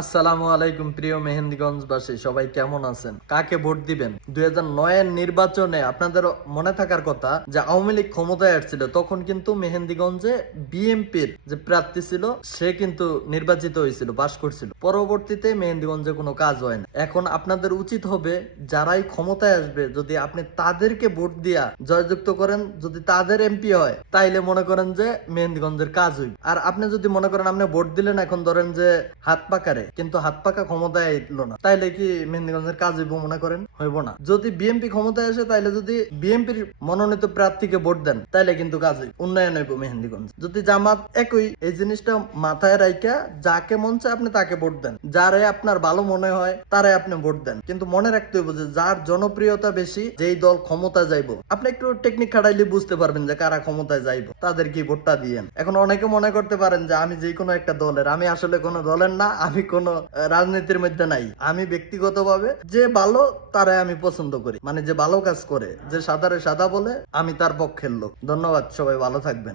আসসালামু আলাইকুম প্রিয় মেহেন্দিগঞ্জবাসী, সবাই কেমন আছেন? কাকে ভোট দিবেন? 2009 এর নির্বাচনে আপনাদের মনে থাকার কথা যে আওয়ামী লীগ ক্ষমতায় আসছিল, তখন কিন্তু মেহেন্দিগঞ্জে বিএনপির যে প্রার্থী ছিল সে কিন্তু নির্বাচিত হয়েছিল, পাশ করছিল। পরবর্তীতে মেহেন্দিগঞ্জে কোনো কাজ হয় না। এখন আপনাদের উচিত হবে যারাই ক্ষমতায় আসবে, যদি আপনি তাদেরকে ভোট দিয়া জয়যুক্ত করেন, যদি তাদের এমপি হয়, তাইলে মনে করেন যে মেহেন্দিগঞ্জের কাজ হইবে। আর আপনি যদি মনে করেন আপনি ভোট দিলেন, এখন ধরেন যে হাত পাকারে, কিন্তু হাত পাকা ক্ষমতায় এলো না, তাইলে কি মেহেন্দিগঞ্জের কাজ হইব? মনে করেন হইব না। যদি বিএনপি ক্ষমতায় আসে, তাইলে যদি বিএনপির মনোনীত প্রার্থীকে ভোট দেন, তাইলে কিন্তু কাজ হইব, উন্নয়ন হইব মেহেন্দিগঞ্জ। যদি জামাত একই, এই জিনিসটা মাথায় রাইখা যাকে মন চায় আপনি তাকে ভোট দেন, যারে আপনার ভালো মনে হয় তারে আপনি ভোট দেন। কিন্তু মনে রাখতে হবে যে যার জনপ্রিয়তা বেশি, যেই দল ক্ষমতা যাইবো, আপনি একটু টেকনিক খাটাইলে বুঝতে পারবেন যে কারা ক্ষমতায় যাইবো, তাদেরকে ভোটটা দিয়েন। এখন অনেকে মনে করতে পারেন যে আমি যে কোনো একটা দলের, আমি আসলে কোনো দলের না, আমি কোনো রাজনীতির মধ্যে নাই। আমি ব্যক্তিগতভাবে যে ভালো তারে আমি পছন্দ করি, মানে যে ভালো কাজ করে, যে সাদারে সাদা বলে, আমি তার পক্ষের লোক। ধন্যবাদ, সবাই ভালো থাকবেন।